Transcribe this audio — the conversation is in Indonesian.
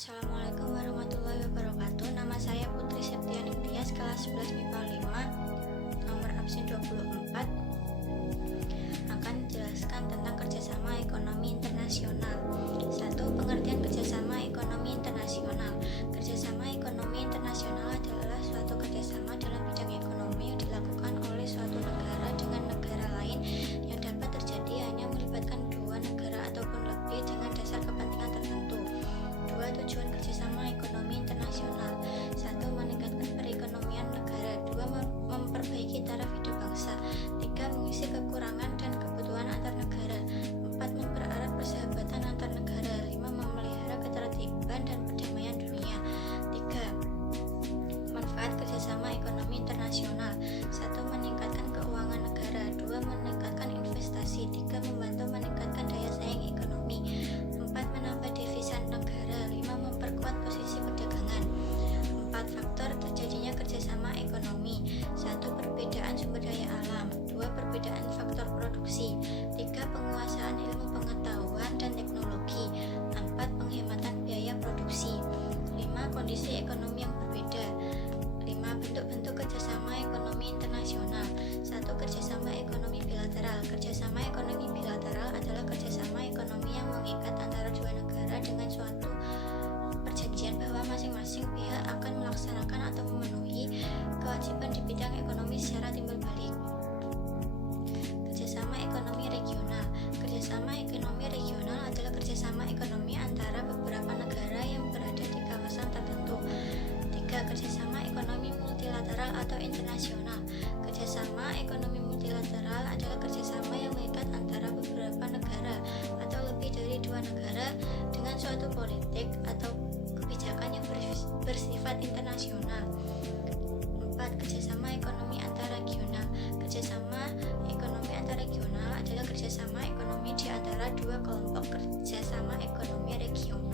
Assalamualaikum warahmatullahi wabarakatuh. Nama saya Putri Septiani Tias, kelas 11 MIPA 5, nomor absen 24. Akan menjelaskan tentang kerjasama ekonomi internasional. 1. Pengertian kerjasama ekonomi internasional. Kerjasama ekonomi internasional adalah suatu kerjasama dalam bidang ekonomi yang dilakukan oleh suatu negara dengan negara lain yang dapat terjadi hanya melibatkan dua negara ataupun lebih dengan dasar kepentingan tertentu. 2. Tujuan kerjasama ekonomi internasional. 1. Meningkatkan perekonomian negara. 2. Memperbaiki taraf hidup bangsa. 3. Mengisi kekurangan dan kebutuhan antar negara. 4. Mempererat persahabatan antar negara. 5. Memelihara ketertiban dan perdamaian dunia. 3. Manfaat kerjasama ekonomi internasional. 1. Meningkatkan keuangan negara. 2. Meningkatkan investasi. 3. Membantu meningkatkan daya saing ekonomi. 4. Menambah devisa negara. 5. Memperkuat posisi perdagangan. 4. Faktor terjadinya kerjasama ekonomi. 1. Perbedaan sumber daya alam. 2. Perbedaan faktor produksi. 3. Penguasaan ilmu pengetahuan dan teknologi. 4. Penghematan biaya produksi. 5. Kondisi ekonomi yang berbeda. 5. Bentuk-bentuk kerjasama ekonomi internasional. 1. Kerjasama ekonomi bilateral. Kerjasama ekonomi bilateral adalah kerjasama ekonomi yang mengikat antara dua negara dengan suatu perjanjian bahwa masing-masing pihak akan melaksanakan atau memenuhi kewajiban di bidang ekonomi secara timbal balik. Kerjasama ekonomi regional. Kerjasama ekonomi regional adalah kerjasama ekonomi antara beberapa negara yang berada di kawasan tertentu. 3. Kerjasama ekonomi multilateral atau internasional. Kerjasama ekonomi multilateral adalah kerjasama yang mengikat antara beberapa negara atau lebih dari dua negara dengan suatu politik atau kebijakan yang bersifat internasional. 4. Kerjasama ekonomi antarregional. Kerjasama ekonomi antarregional adalah kerjasama ekonomi di antara dua kelompok kerjasama ekonomi regional.